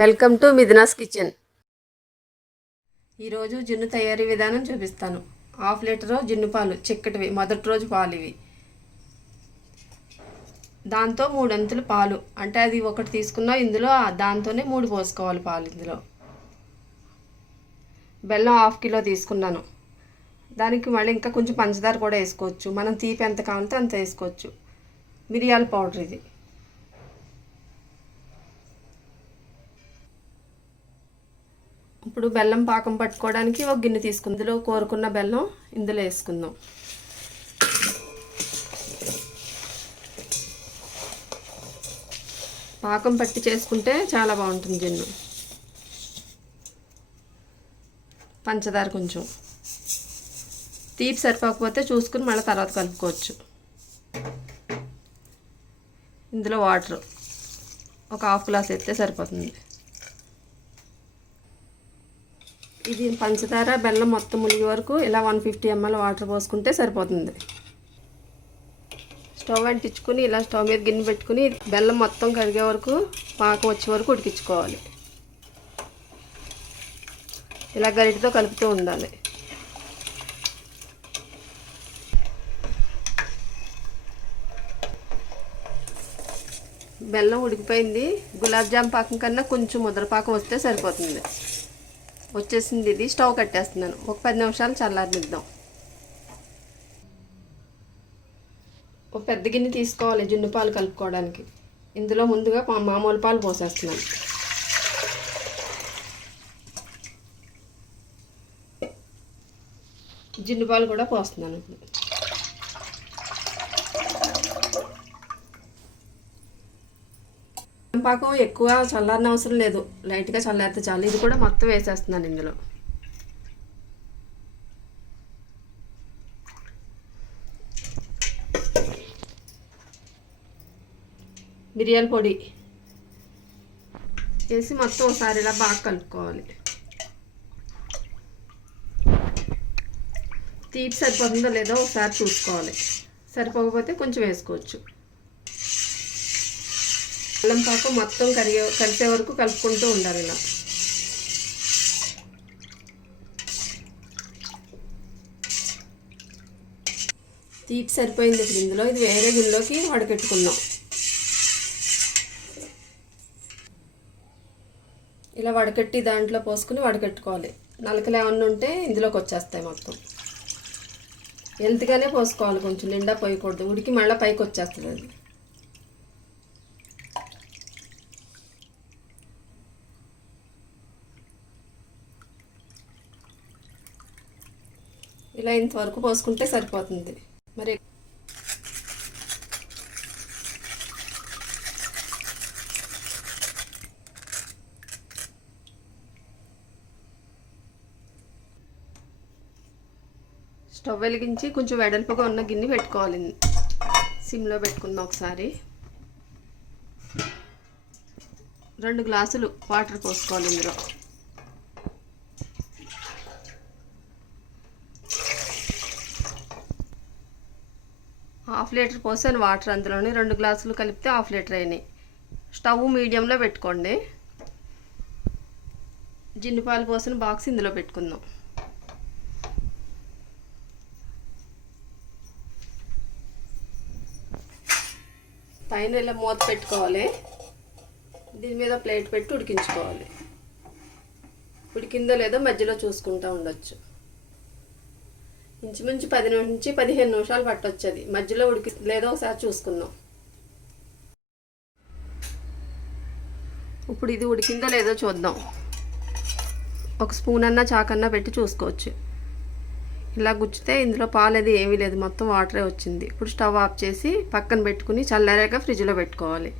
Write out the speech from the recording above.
Welcome to Mithuna's kitchen. ఈరోజు జున్ను తయారీ విధానం చూపిస్తాను. 1/2 లీటరు జున్ను పాలు చిక్కటివి, మొదటి రోజు పాలు ఇవి. దాంతో 3 అంతులు పాలు, అంటే అది ఒకటి తీసుకున్నా ఇందులో దాంతోనే 3 పోసుకోవాలి పాలు. ఇందులో బెల్లం 1/2 కిలో తీసుకున్నాను. దానికి మళ్ళీ ఇంకా కొంచెం పంచదార కూడా వేసుకోవచ్చు. మనం తీపి ఎంత కావాలంటే అంత వేసుకోవచ్చు. మిరియాల పౌడర్ ఇది. ఇప్పుడు బెల్లం పాకం పట్టుకోవడానికి ఒక గిన్నె తీసుకుందాం. ఇందులో కోరుకున్న బెల్లం ఇందులో వేసుకుందాం. పాకం పట్టి చేసుకుంటే చాలా బాగుంటుంది జున్ను. పంచదార కొంచెం, తీపి సరిపోకపోతే చూసుకుని మళ్ళీ తర్వాత కలుపుకోవచ్చు. ఇందులో వాటర్ ఒక 1/2 గ్లాస్ వేస్తే సరిపోతుంది. ఇది పంచదార బెల్లం మొత్తం మునిగే వరకు ఇలా 150 ml వాటర్ పోసుకుంటే సరిపోతుంది. స్టవ్ అంటించుకుని ఇలా స్టవ్ మీద గిన్నె పెట్టుకుని బెల్లం మొత్తం కరిగే వరకు, పాకం వచ్చే వరకు ఉడికించుకోవాలి. ఇలా గరిటెతో కలుపుతూ ఉండాలి. బెల్లం ఉడికిపోయింది. గులాబ్ జామ్ పాకం కన్నా కొంచెం ముద్ర పాకం వస్తే సరిపోతుంది. వచ్చేసింది. ఇది స్టవ్ కట్టేస్తున్నాను. ఒక 10 నిమిషాలు చల్లారనిద్దాం. ఒక పెద్ద గిన్నె తీసుకోవాలి జున్ను పాలు కలుపుకోవడానికి. ఇందులో ముందుగా మామూలు పాలు పోసేస్తున్నాను. జున్ను పాలు కూడా పోస్తున్నాను. ఇప్పుడు పాకం ఎక్కువ చల్లారని అవసరం లేదు, లైట్గా చల్లారితే చాలు. ఇది కూడా మొత్తం వేసేస్తున్నాను ఇందులో. మిరియాల పొడి వేసి మొత్తం ఒకసారి ఇలా బాగా కలుపుకోవాలి. తీపి సరిపోతుందో లేదో ఒకసారి చూసుకోవాలి. సరిపోకపోతే కొంచెం వేసుకోవచ్చు. బెల్లం పాకం మొత్తం కలిసే వరకు కలుపుకుంటూ ఉండాలి. ఇలా తీపి సరిపోయింది. ఇప్పుడు ఇందులో ఇది వేరే గిన్నెలోకి వడకెట్టుకుందాం. ఇలా వడకట్టి దాంట్లో పోసుకుని వడకెట్టుకోవాలి. నలకలు ఏమన్నా ఉంటే ఇందులోకి వచ్చేస్తాయి మొత్తం. ఎంతగానే పోసుకోవాలి, కొంచెం నిండా పోయకూడదు. ఉడికి మళ్ళీ పైకి వచ్చేస్తుంది అది. ఇలా ఇంతవరకు పోసుకుంటే సరిపోతుంది. మరి స్టవ్ వెలిగించి కొంచెం వెడల్పుగా ఉన్న గిన్నె పెట్టుకోవాలి. సిమ్లో పెట్టుకుందాం. ఒకసారి 2 గ్లాసులు వాటర్ పోసుకోవాలి. ఇందులో 1/2 లీటర్ పోసాను వాటర్. అందులోనే 2 గ్లాసులు కలిపితే 1/2 లీటర్ అయినాయి. స్టవ్ మీడియంలో పెట్టుకోండి. జిన్ను పాలు పోసిన బాక్స్ ఇందులో పెట్టుకుందాం. పైన ఇలా మూత పెట్టుకోవాలి. దీని మీద ప్లేట్ పెట్టి ఉడికించుకోవాలి. ఉడికిందో లేదో మధ్యలో చూసుకుంటూ ఉండొచ్చు. ఇంచుమించు 10 నుంచి 15 నిమిషాలు పట్టొచ్చు. అది మధ్యలో ఉడికి లేదో ఒకసారి చూసుకుందాం. ఇప్పుడు ఇది ఉడికిందో లేదో చూద్దాం. ఒక స్పూన్ అన్నా చాకన్నా పెట్టి చూసుకోవచ్చు. ఇలా గుచ్చితే ఇందులో పాలు అది ఏమీ లేదు, మొత్తం వాటరే వచ్చింది. ఇప్పుడు స్టవ్ ఆఫ్ చేసి పక్కన పెట్టుకుని చల్లారాక ఫ్రిడ్జ్లో పెట్టుకోవాలి.